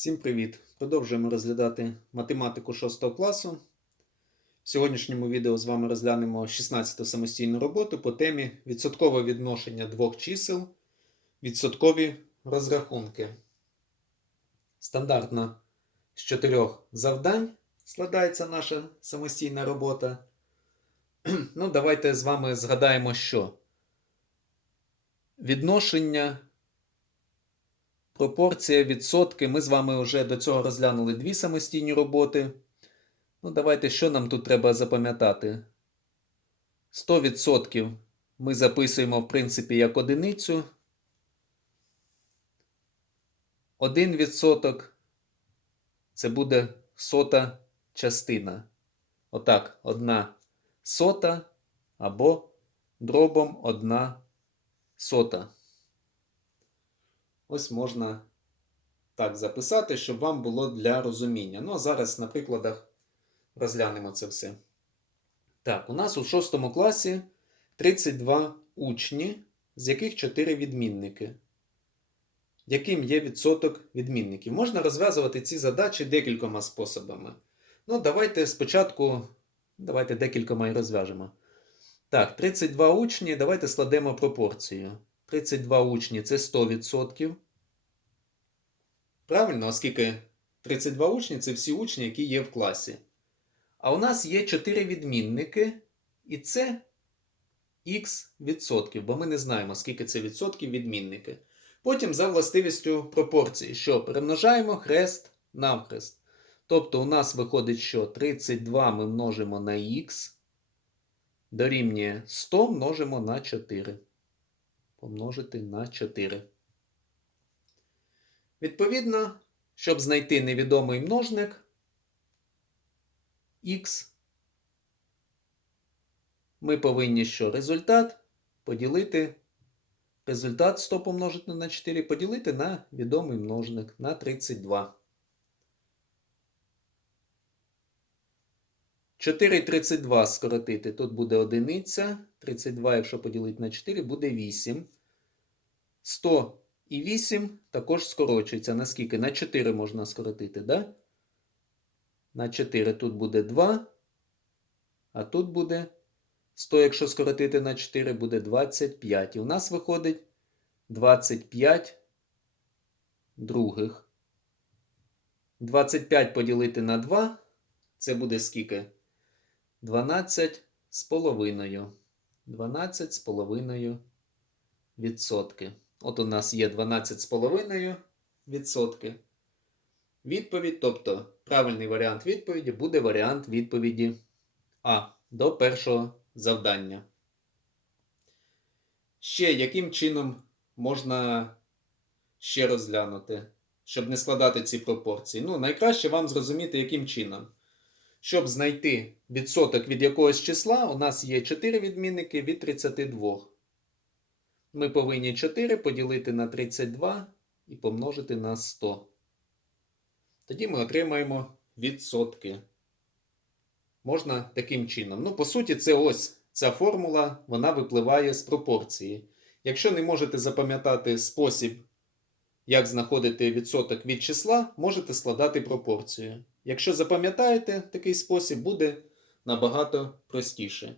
Всім привіт! Продовжуємо розглядати математику 6 класу. В сьогоднішньому відео з вами розглянемо 16 самостійну роботу по темі відсоткове відношення двох чисел, відсоткові розрахунки. Стандартно з чотирьох завдань складається наша самостійна робота. Ну, давайте з вами згадаємо, що відношення Пропорція, відсотки. Ми з вами вже до цього розглянули дві самостійні роботи. Ну, давайте, що нам тут треба запам'ятати? 100% ми записуємо, в принципі, як одиницю. 1% це буде сота частина. Отак, одна сота або дробом одна сота. Ось можна так записати, щоб вам було для розуміння. Ну, а зараз на прикладах розглянемо це все. Так, у нас у 6 класі 32 учні, з яких 4 відмінники. Яким є відсоток відмінників? Можна розв'язувати ці задачі декількома способами. Ну, давайте спочатку давайте декількома і розв'яжемо. Так, 32 учні, давайте складемо пропорцію. 32 учні це 100%. Правильно, оскільки 32 учні це всі учні, які є в класі. А у нас є 4 відмінники, і це х відсотків, бо ми не знаємо, скільки це відсотків відмінники. Потім за властивістю пропорції, що перемножаємо хрест навхрест. Тобто у нас виходить, що 32 ми множимо на х, дорівнює 100 множимо на 4 помножити на 4. Відповідно, щоб знайти невідомий множник х, ми повинні що результат поділити. Результат 100 помножити на 4 поділити на відомий множник на 32. 4 32 скоротити. Тут буде одиниця. 32, якщо поділити на 4, буде 8. 100 і 8 також скорочується. Наскільки? На 4 можна скоротити, да? На 4 тут буде 2. А тут буде 100, якщо скоротити на 4, буде 25. І у нас виходить 25 других. 25 поділити на 2. Це буде скільки? 12 з половиною. 12 з половиною відсотки. От у нас є 12 з половиною відсотки. Відповідь, тобто правильний варіант відповіді буде варіант відповіді А до першого завдання. Ще яким чином можна ще розглянути, щоб не складати ці пропорції? Ну, найкраще вам зрозуміти, яким чином. Щоб знайти відсоток від якогось числа, у нас є 4 відмінники від 32. Ми повинні 4 поділити на 32 і помножити на 100. Тоді ми отримаємо відсотки. Можна таким чином. Ну, по суті, це ось ця формула, вона випливає з пропорції. Якщо не можете запам'ятати спосіб, як знаходити відсоток від числа, можете складати пропорцію. Якщо запам'ятаєте такий спосіб, буде набагато простіше.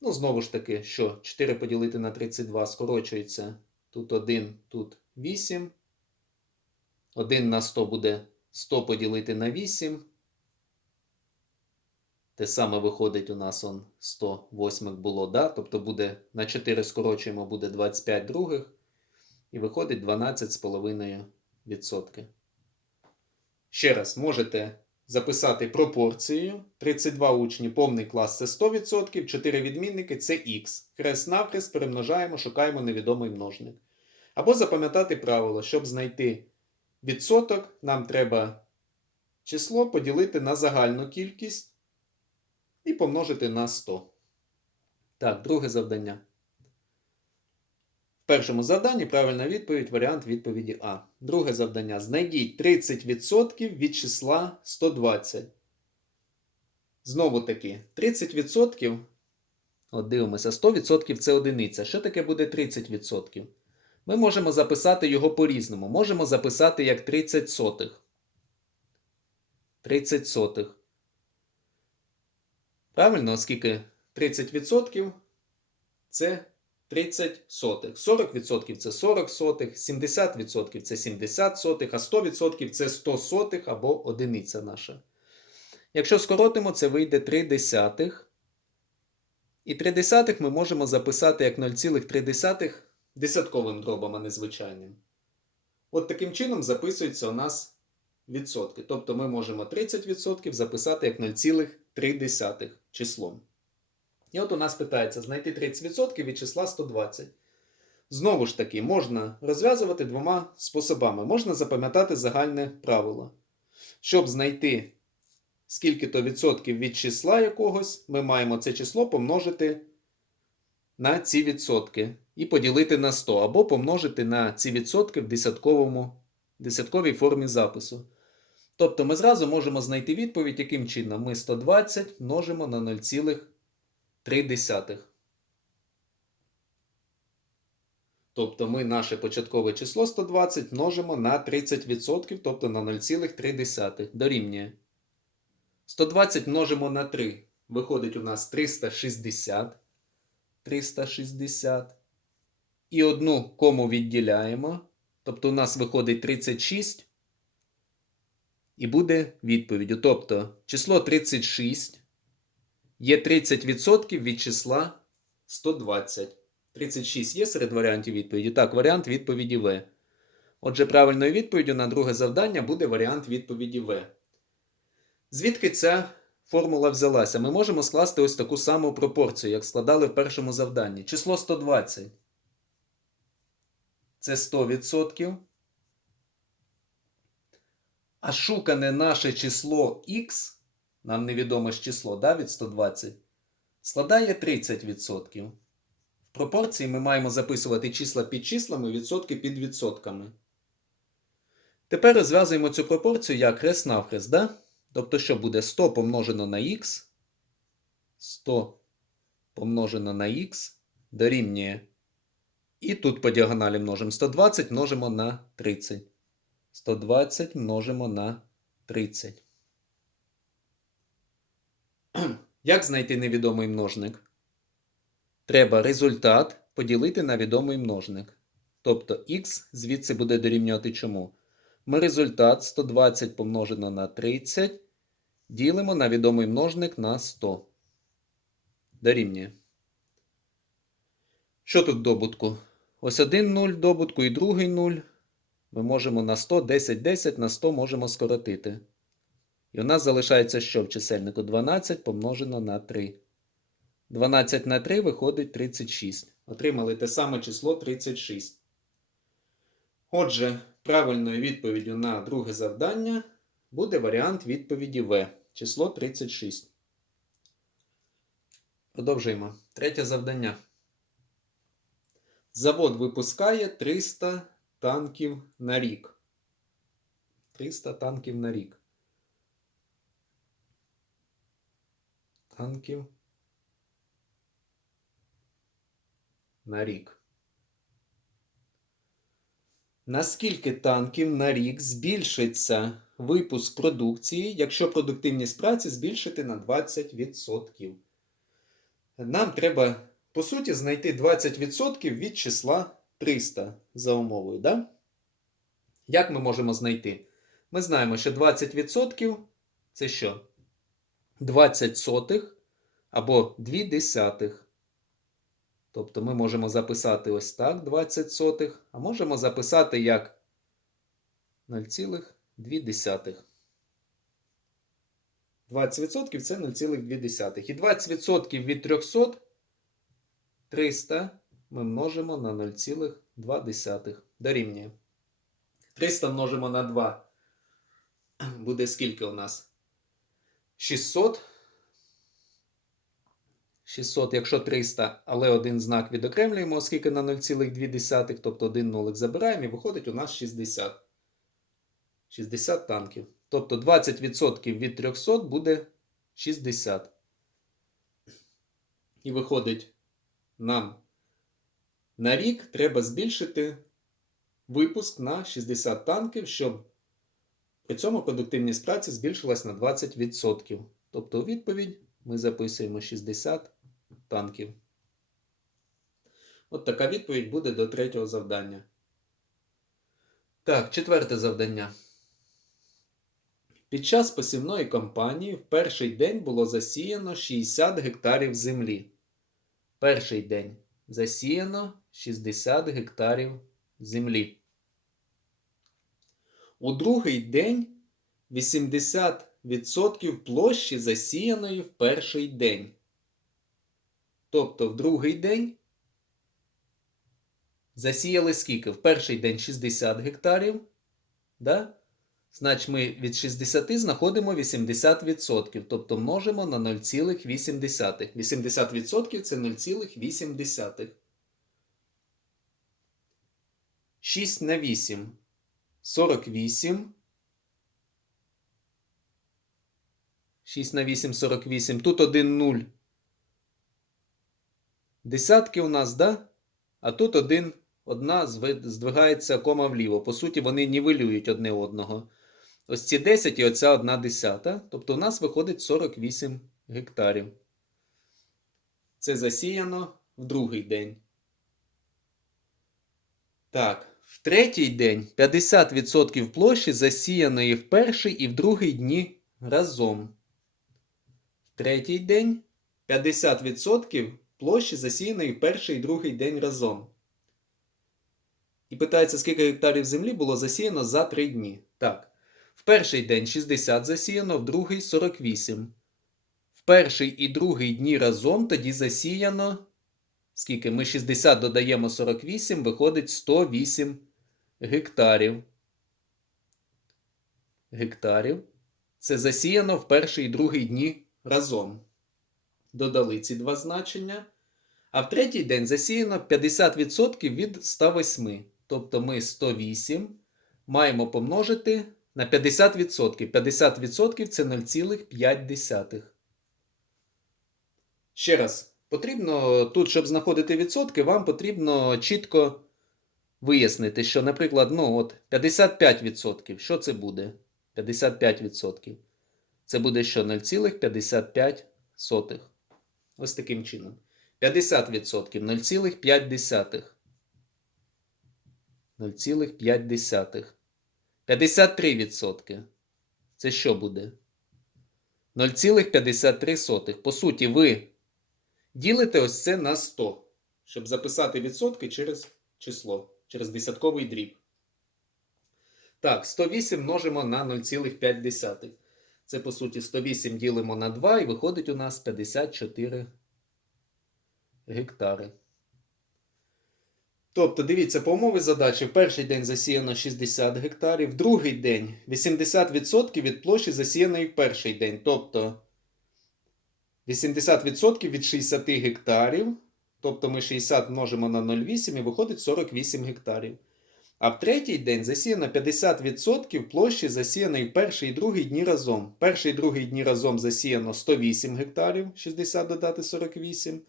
Ну, знову ж таки, що 4 поділити на 32 скорочується. Тут 1, тут 8. 1 на 100 буде 100 поділити на 8. Те саме виходить у нас он 108 було, да? тобто буде на 4 скорочуємо, буде 25 других. І виходить 12,5%. Ще раз, можете записати пропорцію. 32 учні, повний клас це 100%, 4 відмінники це х. Хрест навхрест перемножаємо, шукаємо невідомий множник. Або запам'ятати правило, щоб знайти відсоток, нам треба число поділити на загальну кількість і помножити на 100. Так, друге завдання. Першому завданні правильна відповідь варіант відповіді А. Друге завдання. Знайдіть 30% від числа 120. Знову таки, 30%. От дивимося, 100% це одиниця. Що таке буде 30%? Ми можемо записати його по-різному. Можемо записати як 30 сотих. 30 сотих. Правильно, оскільки 30% це 30 сотих. 40% це 40 сотих, 70% це 70 сотих, а 100% це 100 сотих або одиниця наша. Якщо скоротимо, це вийде 3 десятих. І 3 десятих ми можемо записати як 0,3 десятковим дробом, а не звичайним. От таким чином записується у нас відсотки. Тобто ми можемо 30% записати як 0,3 числом. І от у нас питається знайти 30% від числа 120. Знову ж таки, можна розв'язувати двома способами. Можна запам'ятати загальне правило. Щоб знайти скільки то відсотків від числа якогось, ми маємо це число помножити на ці відсотки і поділити на 100, або помножити на ці відсотки в десятковому, десятковій формі запису. Тобто ми зразу можемо знайти відповідь, яким чином ми 120 множимо на 0,3. Тобто ми наше початкове число 120 множимо на 30%, тобто на 0,3 дорівнює. 120 множимо на 3. Виходить у нас 360. 360. І одну кому відділяємо. Тобто у нас виходить 36. І буде відповіддю. Тобто число 36 є 30% від числа 120. 36 є серед варіантів відповіді. Так, варіант відповіді В. Отже, правильною відповіддю на друге завдання буде варіант відповіді В. Звідки ця формула взялася? Ми можемо скласти ось таку саму пропорцію, як складали в першому завданні. Число 120 це 100%. А шукане наше число х, нам невідоме ж число да, від 120, складає 30%. В пропорції ми маємо записувати числа під числами, відсотки під відсотками. Тепер розв'язуємо цю пропорцію як хрест навхрест, да? Тобто, що буде 100 помножено на х, 100 помножено на х дорівнює. І тут по діагоналі множимо 120 множимо на 30. 120 множимо на 30. Як знайти невідомий множник? Треба результат поділити на відомий множник. Тобто х звідси буде дорівнювати чому? Ми результат 120 помножено на 30 ділимо на відомий множник на 100. Дорівнює. Що тут добутку? Ось один 0 добутку і другий 0. Ми можемо на 100, 10, 10 на 100 можемо скоротити. І у нас залишається що в чисельнику? 12 помножено на 3. 12 на 3 виходить 36. Отримали те саме число 36. Отже, правильною відповіддю на друге завдання буде варіант відповіді В. Число 36. Продовжуємо. Третє завдання. Завод випускає 300 танків на рік. 300 танків на рік. Танків на рік. Наскільки танків на рік збільшиться випуск продукції, якщо продуктивність праці збільшити на 20%? Нам треба, по суті, знайти 20% від числа 300 за умовою. Да? Як ми можемо знайти? Ми знаємо, що 20% це що? 20 сотих або 2 десятих. Тобто ми можемо записати ось так 20 сотих, а можемо записати як 0,2. 20% це 0,2. І 20% від 300 300 ми множимо на 0,2 дорівнює. 300 множимо на 2. Буде скільки у нас? 600. 600, якщо 300, але один знак відокремлюємо, оскільки на 0,2, тобто один нолик забираємо, і виходить у нас 60. 60 танків. Тобто 20% від 300 буде 60. І виходить, нам на рік треба збільшити випуск на 60 танків, щоб При цьому продуктивність праці збільшилась на 20%. Тобто у відповідь ми записуємо 60 танків. От така відповідь буде до третього завдання. Так, четверте завдання. Під час посівної кампанії в перший день було засіяно 60 гектарів землі. Перший день засіяно 60 гектарів землі. У другий день 80% площі засіяної в перший день. Тобто в другий день засіяли скільки? В перший день 60 гектарів. Да? Значить, ми від 60 знаходимо 80%, тобто множимо на 0,8. 80% це 0,8. 6 на 8 48. 6 на 8 48. Тут 1 0. Десятки у нас, да? А тут один, одна зви- здвигається кома вліво. По суті, вони нівелюють одне одного. Ось ці 10 і оця одна десята. Тобто у нас виходить 48 гектарів. Це засіяно в другий день. Так, в третій день 50% площі засіяної в перший і в другий дні разом. В третій день 50% площі засіяної в перший і другий день разом. І питається, скільки гектарів землі було засіяно за 3 дні. Так. В перший день 60 засіяно, в другий 48. В перший і другий дні разом тоді засіяно. Скільки? Ми 60 додаємо 48, виходить 108 гектарів. Гектарів. Це засіяно в перший і другий дні разом. Додали ці два значення. А в третій день засіяно 50% від 108. Тобто ми 108 маємо помножити на 50%. 50% це 0,5. Ще раз, потрібно тут, щоб знаходити відсотки, вам потрібно чітко вияснити, що, наприклад, ну, от 55%. Що це буде? 55%. Це буде що? 0,55. Ось таким чином. 50% 0,5. 0,5. 53%. Це що буде? 0,53. По суті, ви ділите ось це на 100, щоб записати відсотки через число, через десятковий дріб. Так, 108 множимо на 0,5. Це, по суті, 108 ділимо на 2 і виходить у нас 54 гектари. Тобто, дивіться, по умові задачі в перший день засіяно 60 гектарів, в другий день 80% від площі засіяної в перший день. Тобто 80% від 60 гектарів. Тобто ми 60 множимо на 0,8 і виходить 48 гектарів. А в третій день засіяно 50% площі засіяної в перший і другий дні разом. Перший і другий дні разом засіяно 108 гектарів, 60 додати 48.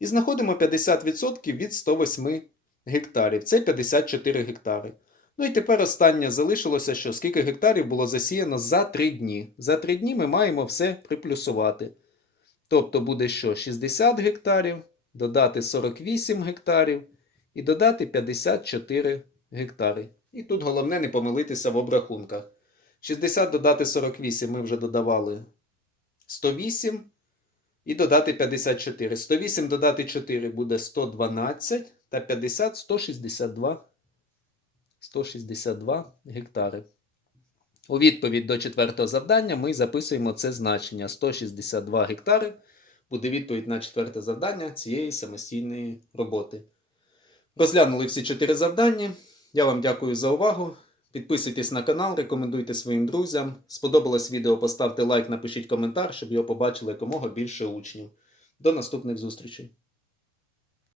І знаходимо 50% від 108 гектарів. Це 54 гектари. Ну і тепер останнє залишилося, що скільки гектарів було засіяно за 3 дні. За 3 дні ми маємо все приплюсувати. Тобто буде що? 60 гектарів, додати 48 гектарів і додати 54 гектари. І тут головне не помилитися в обрахунках. 60 додати 48 ми вже додавали 108 і додати 54. 108 додати 4 буде 112 та 50 162, 162 гектари. У відповідь до четвертого завдання ми записуємо це значення 162 гектари. Буде відповідь на четверте завдання цієї самостійної роботи. Розглянули всі чотири завдання. Я вам дякую за увагу. Підписуйтесь на канал, рекомендуйте своїм друзям. Сподобалось відео, поставте лайк, напишіть коментар, щоб його побачили якомога більше учнів. До наступних зустрічей!